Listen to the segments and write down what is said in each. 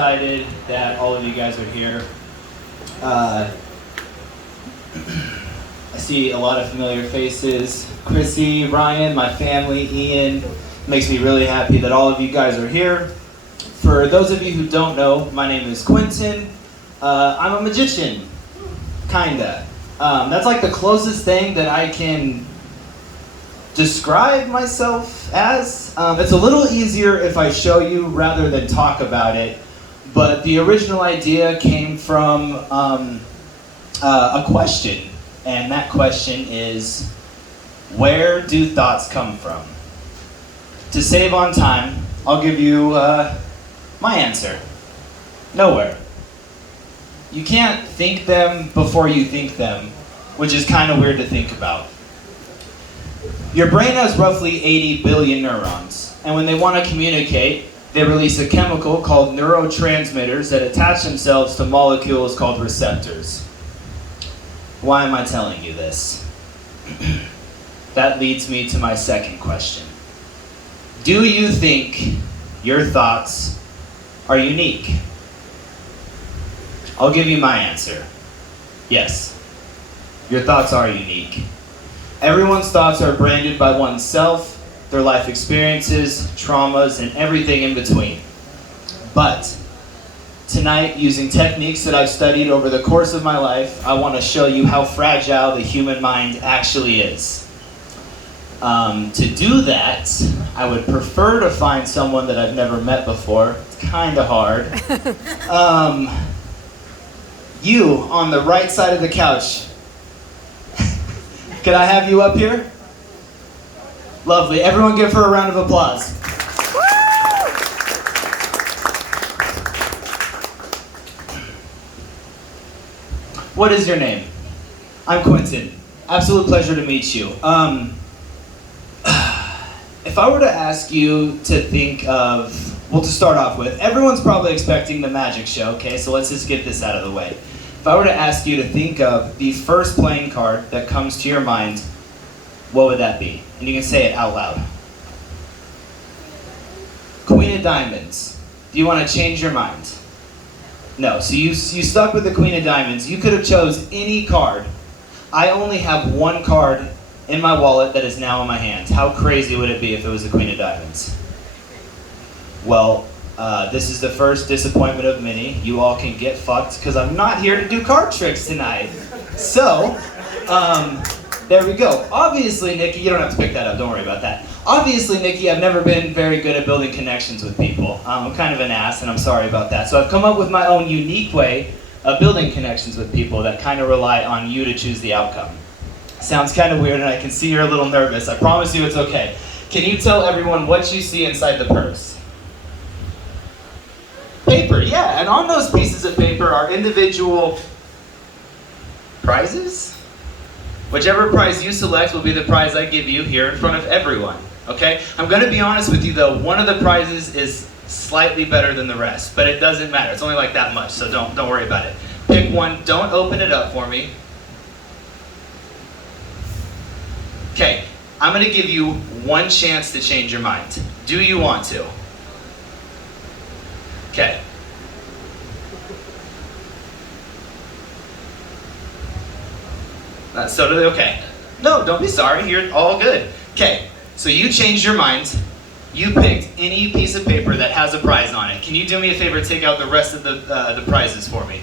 Excited that all of you guys are here. I see a lot of familiar faces. Chrissy, Ryan, my family, Ian. Makes me really happy that all of you guys are here. For those of you who don't know, my name is Quentin. I'm a magician, kinda. That's like the closest thing that I can describe myself as. It's a little easier if I show you rather than talk about it. But the original idea came from a question, and that question is, where do thoughts come from? To save on time, I'll give you my answer. Nowhere. You can't think them before you think them, which is kind of weird to think about. Your brain has roughly 80 billion neurons, and when they want to communicate, they release a chemical called neurotransmitters that attach themselves to molecules called receptors. Why am I telling you this? That leads me to my second question. Do you think your thoughts are unique? I'll give you my answer. Yes, your thoughts are unique. Everyone's thoughts are branded by oneself, their life experiences, traumas, and everything in between. But tonight, using techniques that I've studied over the course of my life, I want to show you how fragile the human mind actually is. To do that, I would prefer to find someone that I've never met before. It's kind of hard. You, on the right side of the couch. Could I have you up here? Lovely. Everyone give her a round of applause. What is your name? I'm Quentin. Absolute pleasure to meet you. If I were to ask you to think of, well, to start off with, everyone's probably expecting the magic show, okay? So let's just get this out of the way. If I were to ask you to think of the first playing card that comes to your mind, what would that be? And you can say it out loud. Queen of Diamonds. Do you want to change your mind? No, so you stuck with the Queen of Diamonds. You could have chose any card. I only have one card in my wallet that is now in my hand. How crazy would it be if it was the Queen of Diamonds? Well, this is the first disappointment of many. You all can get fucked because I'm not here to do card tricks tonight. So, there we go. Obviously, Nikki, you don't have to pick that up. Don't worry about that. Obviously, Nikki, I've never been very good at building connections with people. I'm kind of an ass, and I'm sorry about that. So I've come up with my own unique way of building connections with people that kind of rely on you to choose the outcome. Sounds kind of weird, and I can see you're a little nervous. I promise you it's okay. Can you tell everyone what you see inside the purse? Paper, yeah. And on those pieces of paper are individual prizes? Whichever prize you select will be the prize I give you here in front of everyone, okay? I'm going to be honest with you though, one of the prizes is slightly better than the rest, but it doesn't matter. It's only like that much, so don't worry about it. Pick one, don't open it up for me. Okay, I'm going to give you one chance to change your mind. Do you want to? Okay. So do they, okay. No, don't be sorry, you're all good. Okay, so you changed your mind. You picked any piece of paper that has a prize on it. Can you do me a favor, take out the rest of the prizes for me?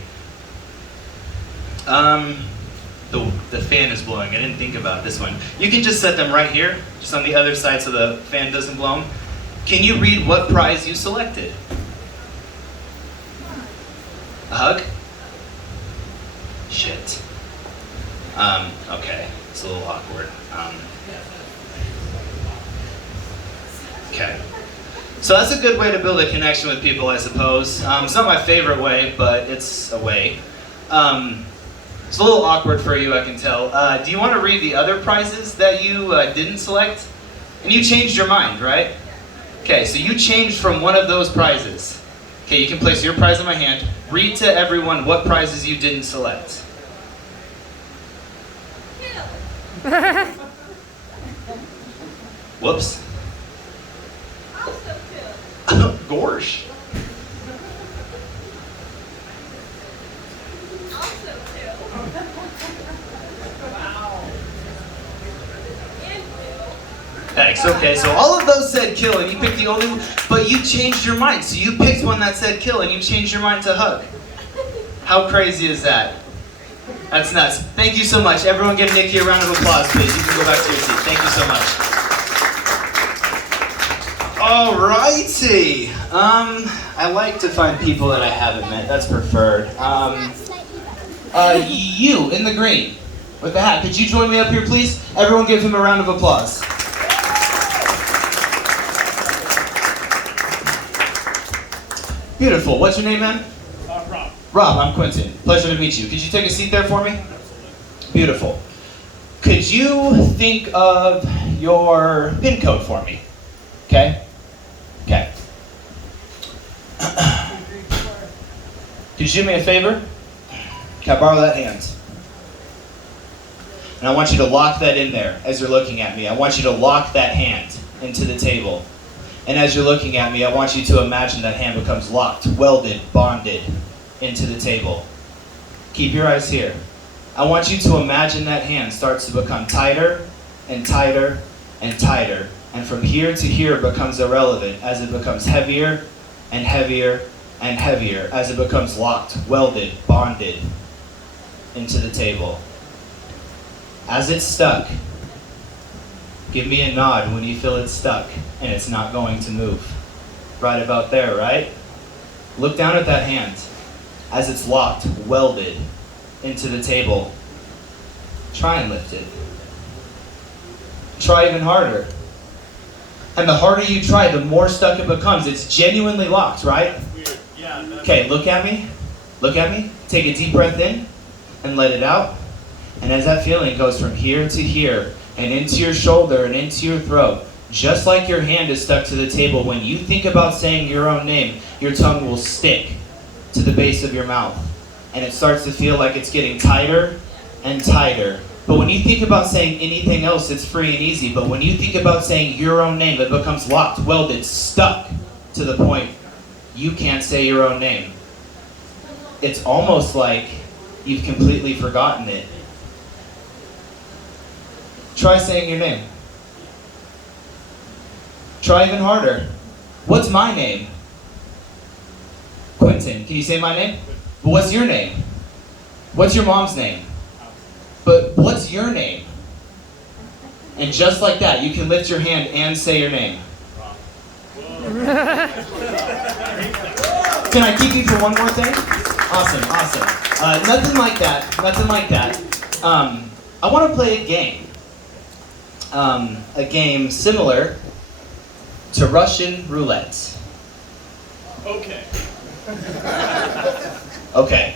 The fan is blowing, I didn't think about this one. You can just set them right here, just on the other side so the fan doesn't blow them. Can you read what prize you selected? A hug? Shit. Okay, it's a little awkward. Okay. So that's a good way to build a connection with people, I suppose. It's not my favorite way, but it's a way. It's a little awkward for you, I can tell. Do you want to read the other prizes that you didn't select? And you changed your mind, right? Okay, so you changed from one of those prizes. Okay, you can place your prize in my hand. Read to everyone what prizes you didn't select. Whoops. Gorsh. Thanks. Okay, so all of those said kill, and you picked the only one, but you changed your mind. So you picked one that said kill, and you changed your mind to hug. How crazy is that? That's nuts. Thank you so much. Everyone give Nikki a round of applause, please. You can go back to your seat. Thank you so much. Alrighty. I like to find people that I haven't met. That's preferred. You in the green with the hat. Could you join me up here, please? Everyone give him a round of applause. Beautiful. What's your name, man? Rob. Rob, I'm Quentin. Pleasure to meet you. Could you take a seat there for me? Beautiful. Could you think of your PIN code for me? Okay? Okay. Could you do me a favor? Can I borrow that hand? And I want you to lock that in there as you're looking at me. I want you to lock that hand into the table. And as you're looking at me, I want you to imagine that hand becomes locked, welded, bonded into the table. Keep your eyes here. I want you to imagine that hand starts to become tighter and tighter and tighter. And from here to here it becomes irrelevant as it becomes heavier and heavier and heavier as it becomes locked, welded, bonded into the table. As it's stuck, give me a nod when you feel it's stuck and it's not going to move. Right about there, right? Look down at that hand as it's locked, welded into the table. Try and lift it. Try even harder. And the harder you try, the more stuck it becomes. It's genuinely locked, right? Weird. Yeah. Okay, look at me. Look at me. Take a deep breath in and let it out. And as that feeling goes from here to here and into your shoulder and into your throat, just like your hand is stuck to the table, when you think about saying your own name, your tongue will stick to the base of your mouth. And it starts to feel like it's getting tighter and tighter. But when you think about saying anything else, it's free and easy. But when you think about saying your own name, it becomes locked, welded, stuck to the point you can't say your own name. It's almost like you've completely forgotten it. Try saying your name. Try even harder. What's my name? Quentin. Can you say my name? But what's your name? What's your mom's name? But what's your name? And just like that, you can lift your hand and say your name. Can I keep you for one more thing? Awesome, awesome. Nothing like that, nothing like that. I want to play a game. A game similar to Russian roulette. Okay. Okay.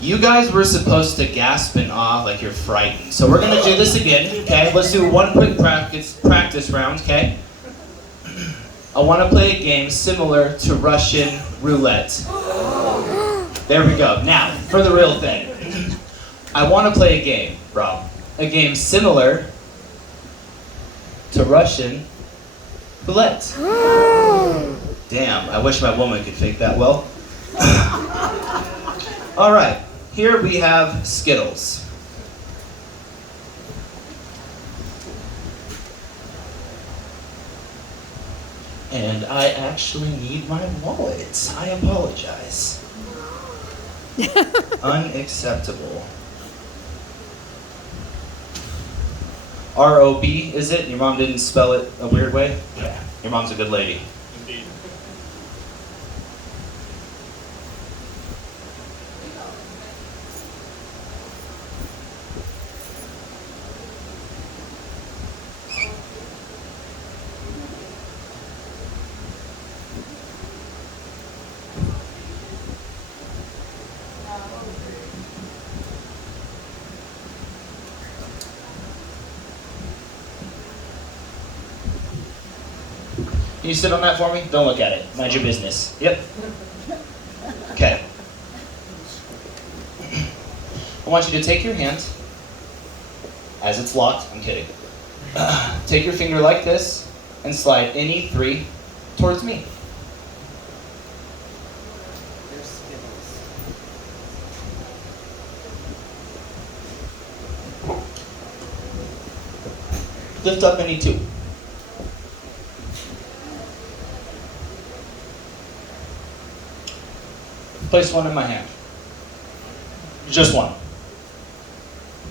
You guys were supposed to gasp and awe like you're frightened. So we're gonna do this again, okay? Let's do one quick practice round, okay? I wanna play a game similar to Russian roulette. There we go. Now, for the real thing. I wanna play a game, Rob. A game similar to Russian roulette. Damn, I wish my woman could fake that well. All right, here we have Skittles. And I actually need my wallet. I apologize. Unacceptable. R-O-B, is it? Your mom didn't spell it a weird way? Yeah. Your mom's a good lady. Indeed. Can you sit on that for me? Don't look at it. Mind your business. Yep. Okay. I want you to take your hand, as it's locked, I'm kidding. Take your finger like this, and slide any three towards me. Lift up any two. Place one in my hand. Just one.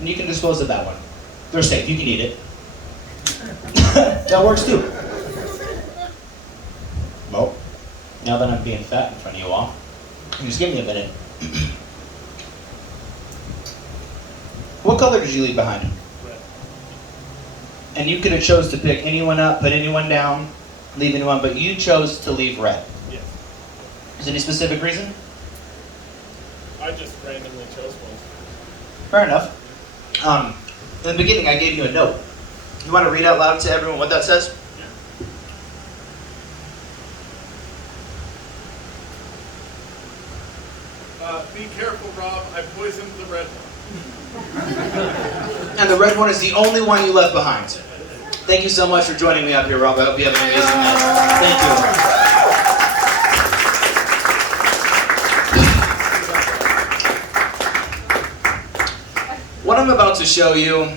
And you can dispose of that one. They're safe, you can eat it. That works too. Well, now that I'm being fat in front of you all, just give me a minute. What color did you leave behind? Red. And you could have chose to pick anyone up, put anyone down, leave anyone, but you chose to leave red. Yes. Is there any specific reason? I just randomly chose one. Fair enough. In the beginning, I gave you a note. You want to read out loud to everyone what that says? Be careful, Rob. I poisoned the red one. And the red one is the only one you left behind. Thank you so much for joining me up here, Rob. I hope you have an amazing night. Thank you. What I'm about to show you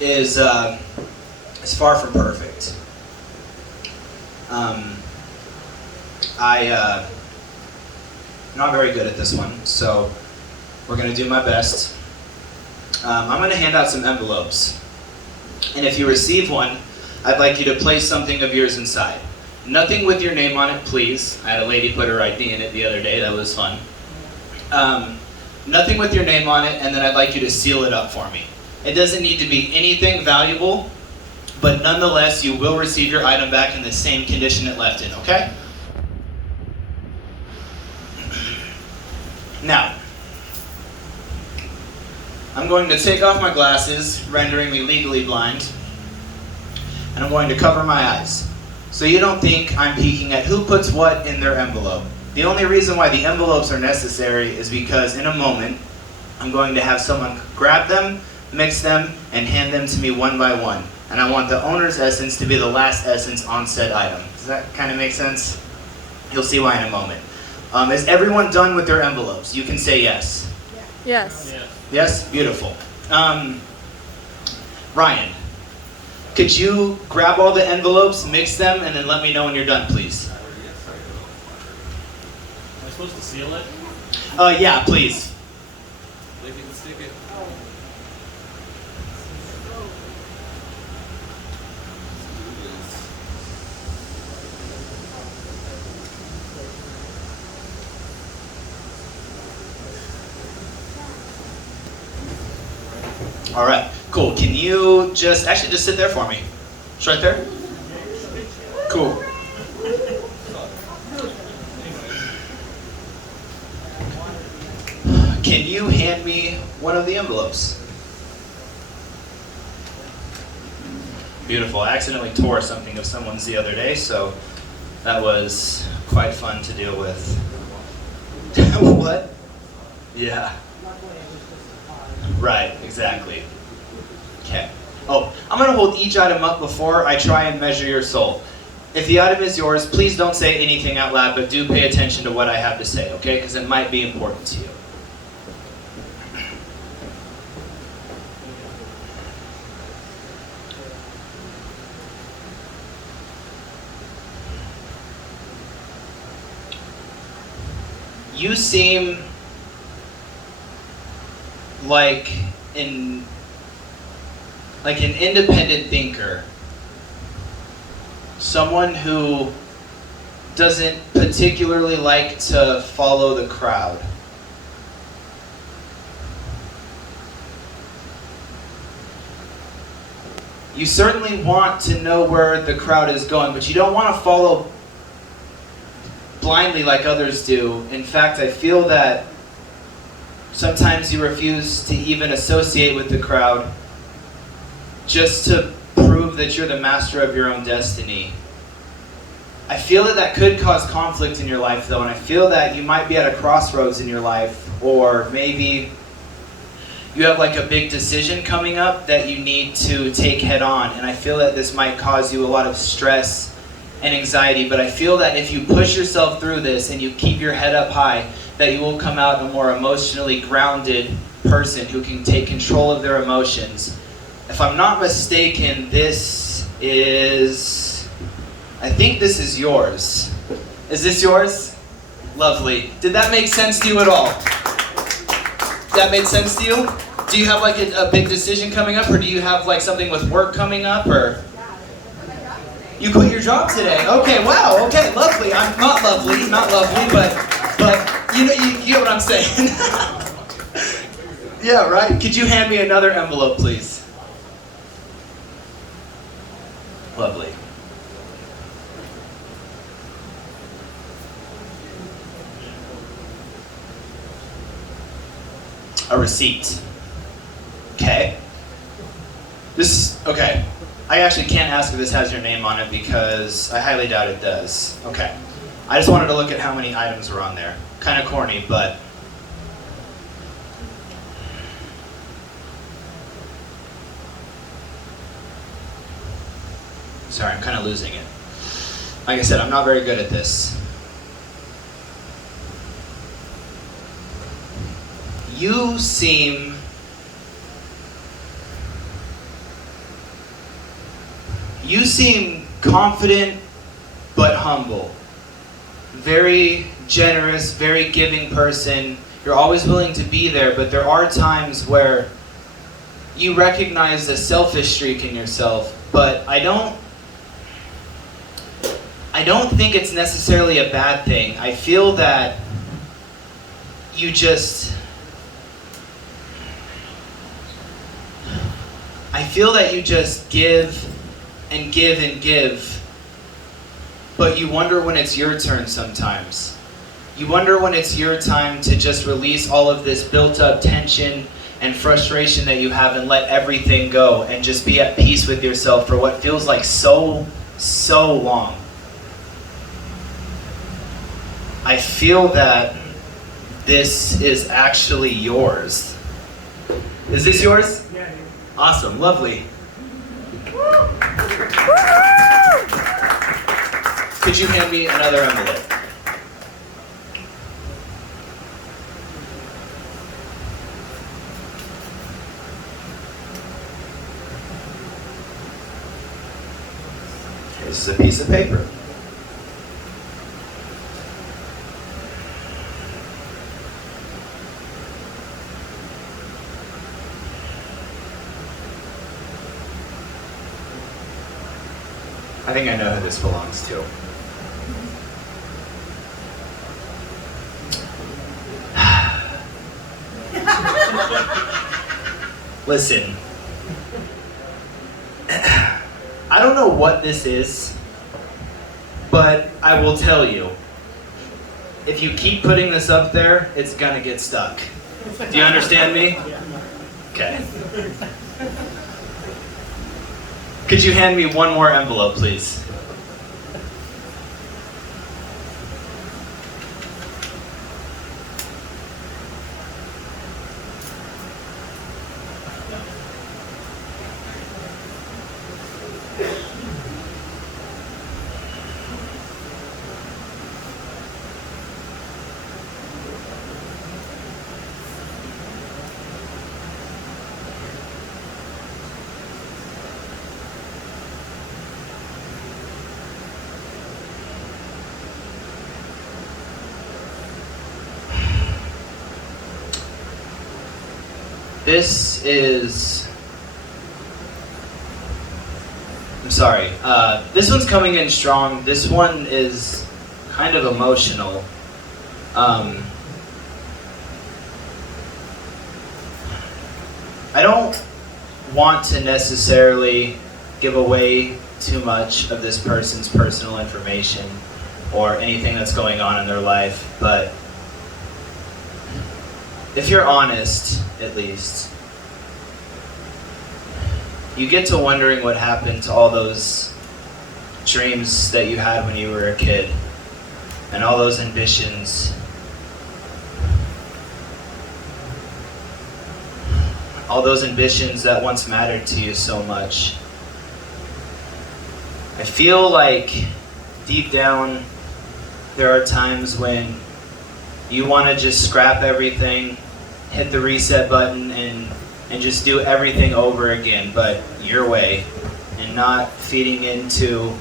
is far from perfect. I'm not very good at this one, so we're going to do my best. I'm going to hand out some envelopes. And if you receive one, I'd like you to place something of yours inside. Nothing with your name on it, please. I had a lady put her ID in it the other day. That was fun. Nothing with your name on it, and then I'd like you to seal it up for me. It doesn't need to be anything valuable, but nonetheless, you will receive your item back in the same condition it left in, okay? Now, I'm going to take off my glasses, rendering me legally blind, and I'm going to cover my eyes. So you don't think I'm peeking at who puts what in their envelope. The only reason why the envelopes are necessary is because in a moment, I'm going to have someone grab them, mix them, and hand them to me one by one. And I want the owner's essence to be the last essence on said item. Does that kind of make sense? You'll see why in a moment. Is everyone done with their envelopes? You can say yes. Yes. Yeah. Yes? Beautiful. Ryan, could you grab all the envelopes, mix them, and then let me know when you're done, please? Am I supposed to seal it? Yeah, please. They can stick it. All right, cool. Can you just sit there for me? Just right there? Cool. Can you hand me one of the envelopes? Beautiful. I accidentally tore something of someone's the other day, so that was quite fun to deal with. What? Yeah. Right, exactly. Okay. Oh, I'm going to hold each item up before I try and measure your soul. If the item is yours, please don't say anything out loud, but do pay attention to what I have to say, okay? Because it might be important to you. You seem like an independent thinker. Someone who doesn't particularly like to follow the crowd. You certainly want to know where the crowd is going, but you don't want to follow blindly like others do. In fact, I feel that sometimes you refuse to even associate with the crowd just to prove that you're the master of your own destiny. I feel that that could cause conflict in your life, though, and I feel that you might be at a crossroads in your life, or maybe you have like a big decision coming up that you need to take head on, and I feel that this might cause you a lot of stress and anxiety, but I feel that if you push yourself through this and you keep your head up high, that you will come out a more emotionally grounded person who can take control of their emotions if I'm not mistaken, I think this is yours. Is this yours? Lovely. Did that make sense to you at all? That made sense to you? Do you have like a big decision coming up, or do you have like something with work coming up, or? You quit your job today. Okay, wow, okay, lovely. I'm not lovely, but you get what I'm saying. Yeah, right? Could you hand me another envelope, please? Lovely. A receipt. Okay. Okay. I actually can't ask if this has your name on it because I highly doubt it does. Okay. I just wanted to look at how many items were on there. Kind of corny, but... Sorry, I'm kind of losing it. Like I said, I'm not very good at this. You seem confident but humble. Very generous, very giving person. You're always willing to be there, but there are times where you recognize a selfish streak in yourself, but I don't think it's necessarily a bad thing. I feel that you just give and give and give, but you wonder when it's your turn sometimes. You wonder when it's your time to just release all of this built up tension and frustration that you have and let everything go and just be at peace with yourself for what feels like so long. I feel that this is actually yours. Is this yours? Yeah. Awesome, lovely. Could you hand me another envelope? This is a piece of paper. I think I know who this belongs to. Listen, I don't know what this is, but I will tell you, if you keep putting this up there, it's gonna get stuck. Do you understand me? Okay. Could you hand me one more envelope, please? This is... I'm sorry. This one's coming in strong. This one is kind of emotional. I don't want to necessarily give away too much of this person's personal information or anything that's going on in their life, but if you're honest, at least, you get to wondering what happened to all those dreams that you had when you were a kid, and all those ambitions. All those ambitions that once mattered to you so much. I feel like deep down, there are times when you want to just scrap everything, hit the reset button, and and just do everything over again, but your way, and not feeding into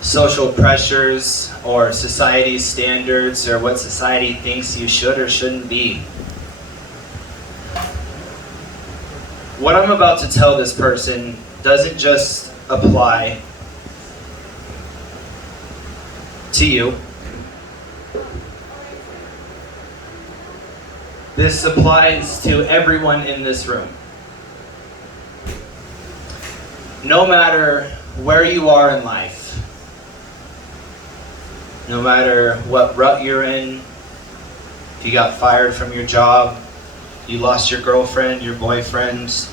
social pressures or society's standards or what society thinks you should or shouldn't be. What I'm about to tell this person doesn't just apply to you. This applies to everyone in this room. No matter where you are in life, no matter what rut you're in, if you got fired from your job, you lost your girlfriend, your boyfriend,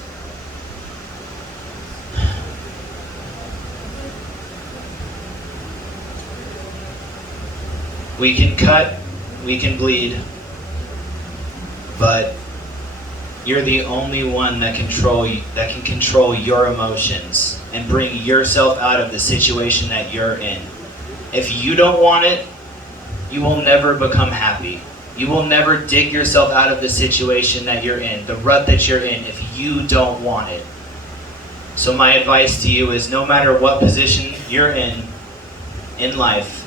we can cut, we can bleed, but you're the only one that can control your emotions and bring yourself out of the situation that you're in. If you don't want it, you will never become happy. You will never dig yourself out of the situation that you're in, the rut that you're in, if you don't want it. So my advice to you is, no matter what position you're in life,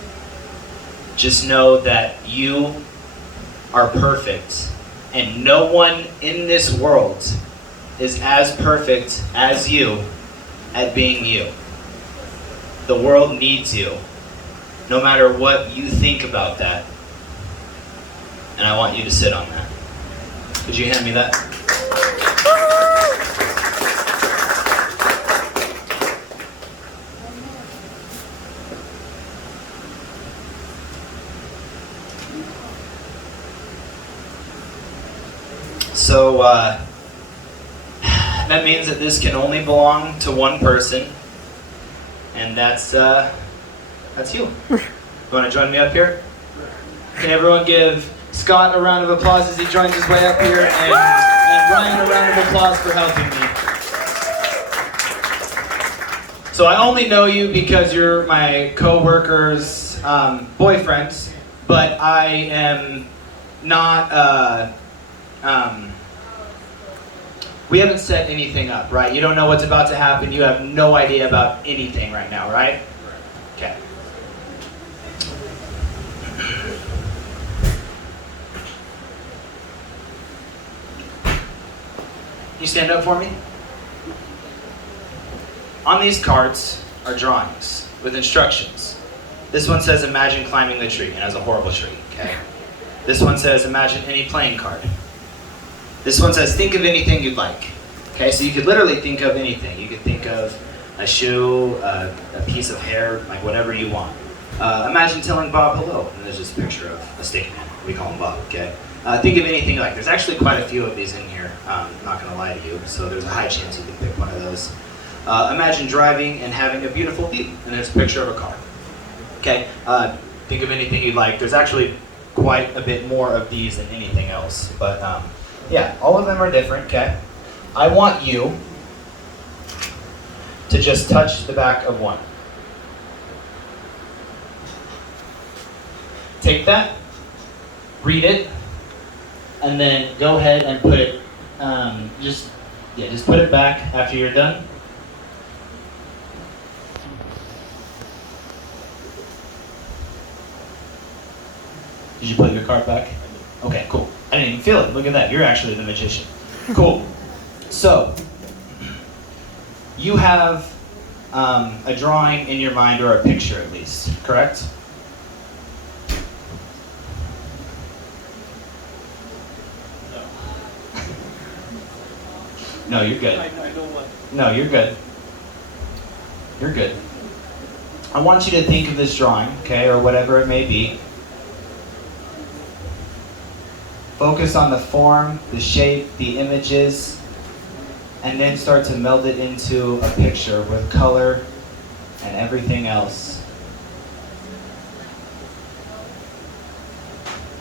just know that you are perfect. And no one in this world is as perfect as you at being you. The world needs you, no matter what you think about that. And I want you to sit on that. Could you hand me that? So that means that this can only belong to one person, and that's you. You want to join me up here? Can everyone give Scott a round of applause as he joins his way up here, and Ryan a round of applause for helping me. So I only know you because you're my co-worker's boyfriend, but I am not. We haven't set anything up, right? You don't know what's about to happen. You have no idea about anything right now, right? Okay. You stand up for me? On these cards are drawings with instructions. This one says, imagine climbing the tree, and has a horrible tree, okay? This one says, imagine any playing card. This one says, think of anything you'd like. Okay, so you could literally think of anything. You could think of a shoe, a piece of hair, like whatever you want. Imagine telling Bob hello, and there's just a picture of a stick man. We call him Bob, okay? Think of anything you like. There's actually quite a few of these in here, I'm not gonna lie to you, so there's a high chance you can pick one of those. Imagine driving and having a beautiful view, and there's a picture of a car. Okay, think of anything you'd like. There's actually quite a bit more of these than anything else, but yeah, all of them are different, okay? I want you to just touch the back of one. Take that, read it, and then go ahead and put it, just put it back after you're done. Did you put your card back? Okay, cool. I didn't even feel it. Look at that. You're actually the magician. Cool. So, you have a drawing in your mind, or a picture at least, correct? No, you're good. I know what. No, you're good. You're good. I want you to think of this drawing, okay, or whatever it may be. Focus on the form, the shape, the images, and then start to meld it into a picture with color and everything else.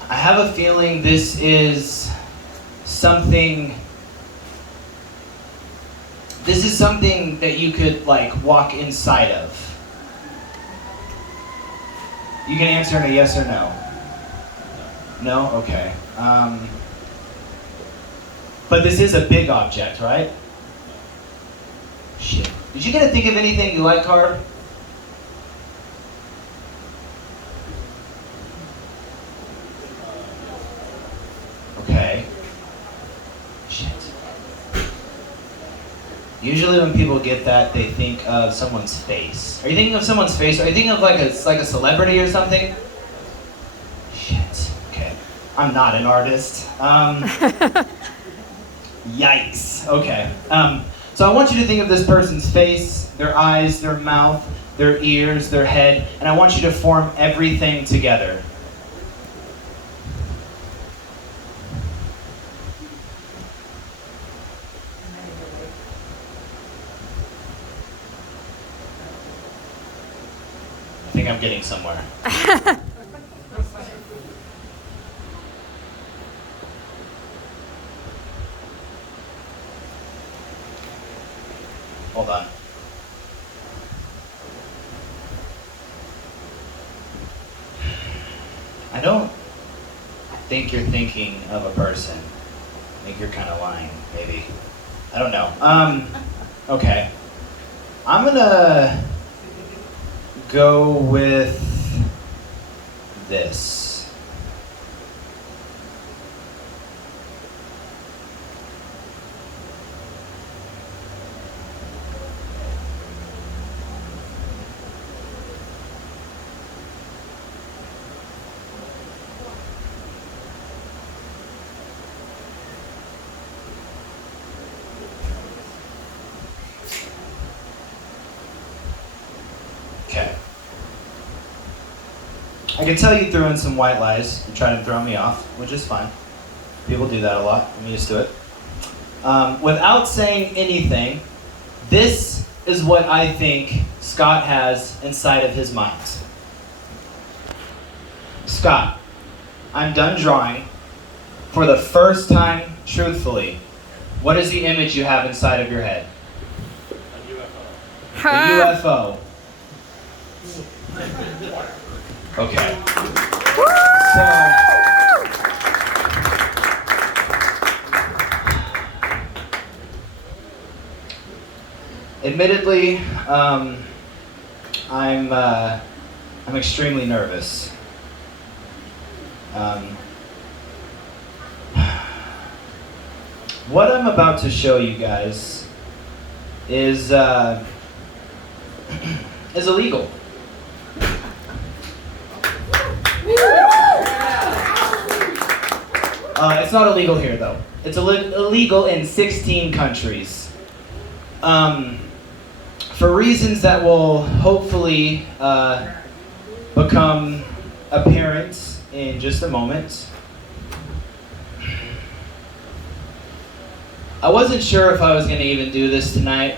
I have a feeling this is something that you could like walk inside of. You can answer in a yes or no. No? Okay. But this is a big object, right? Shit. Did you get to think of anything you like, Carter? Okay. Shit. Usually when people get that, they think of someone's face. Are you thinking of someone's face? Are you thinking of like a celebrity or something? Shit. Okay. I'm not an artist. Yikes. Okay. So I want you to think of this person's face, their eyes, their mouth, their ears, their head, and I want you to form everything together. I think I'm getting somewhere. Hold on. I don't think you're thinking of a person. I think you're kind of lying, maybe. I don't know. Okay. I'm gonna go with this. Okay. I can tell you threw in some white lies and tried to throw me off, which is fine. People do that a lot. I'm used to it. Without saying anything, this is what I think Scott has inside of his mind. Scott, I'm done drawing. For the first time, truthfully, what is the image you have inside of your head? A UFO. Okay. So, admittedly, I'm extremely nervous. What I'm about to show you guys is illegal. It's not illegal here, though. It's illegal in 16 countries. For reasons that will hopefully become apparent in just a moment. I wasn't sure if I was going to even do this tonight.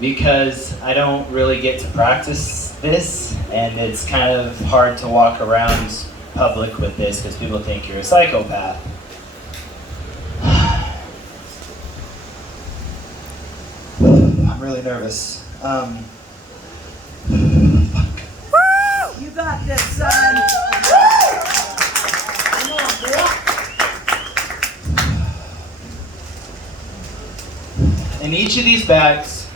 Because I don't really get to practice this, and it's kind of hard to walk around public with this because people think you're a psychopath. I'm really nervous. Fuck. You got this, son. Come on, boy. In each of these bags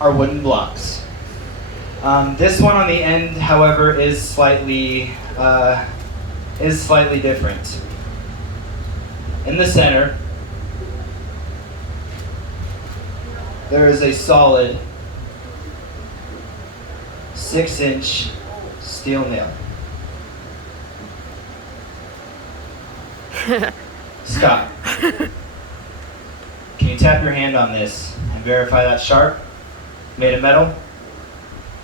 are wooden blocks. This one on the end, however, is slightly different. In the center, there is a solid 6-inch steel nail. Scott, can you tap your hand on this and verify that's sharp? Made of metal?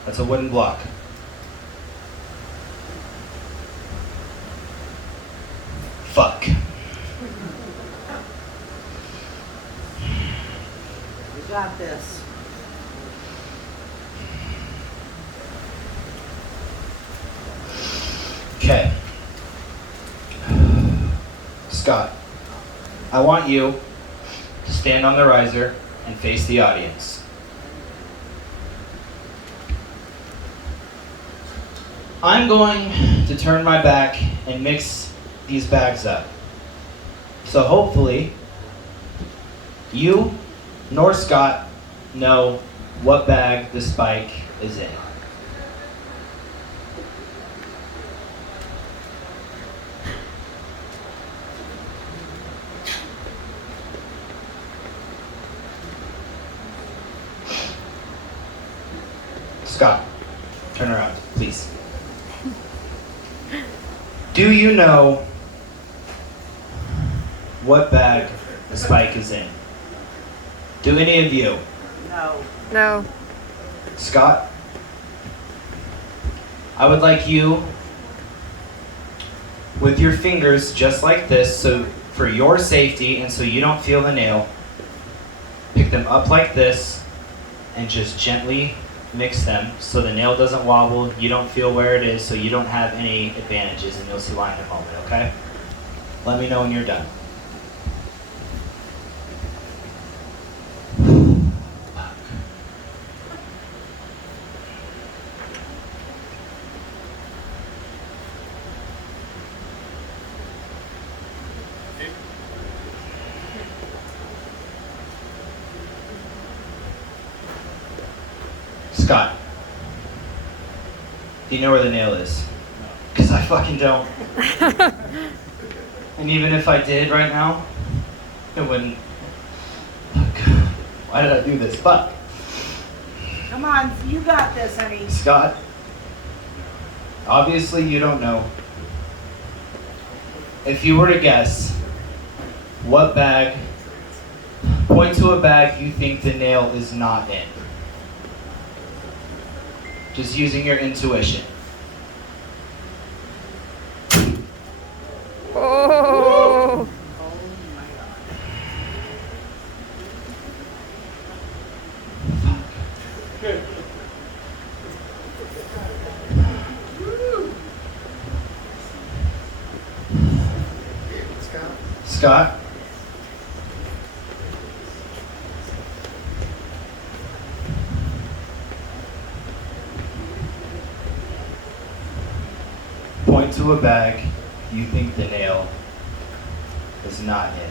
That's a wooden block. Fuck. You got this. Okay. Scott, I want you to stand on the riser and face the audience. I'm going to turn my back and mix these bags up. So hopefully, you nor Scott know what bag the spike is in. Scott, turn around, please. Do you know what bag the spike is in? Do any of you? No. No. Scott? I would like you, with your fingers just like this, so for your safety and so you don't feel the nail, pick them up like this and just gently mix them so the nail doesn't wobble, you don't feel where it is, so you don't have any advantages, and you'll see why in a moment, okay? Let me know when you're done. Scott, do you know where the nail is? Because I fucking don't. And even if I did right now, it wouldn't. Fuck. Why did I do this? Fuck. Come on, you got this, honey. Scott, obviously you don't know. If you were to guess, what bag, point to a bag you think the nail is not in. Just using your intuition. Oh. Scott? Point to a bag you think the nail is not in.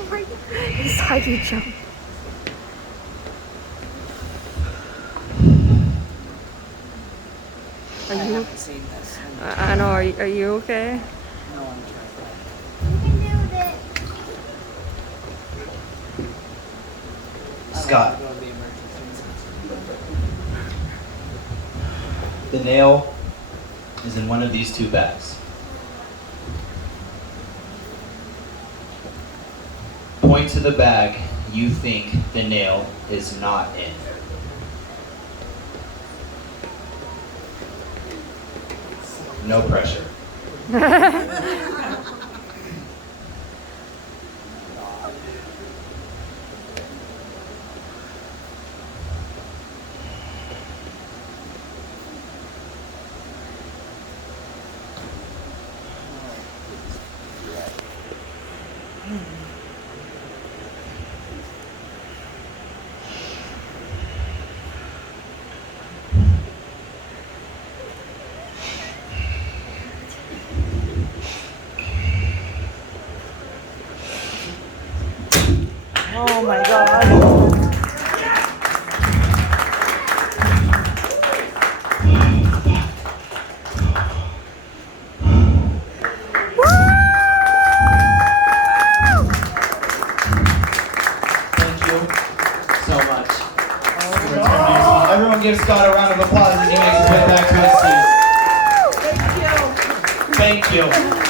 Oh my God. I saw you jump. I haven't seen this. I know. Are you okay? No, I'm trying. Scott, the nail is in one of these two bags. Point to the bag you think the nail is not in. No pressure. Oh my God. Thank you so much. Everyone give Scott a round of applause as he makes his way back to his seat. Thank you. Thank you.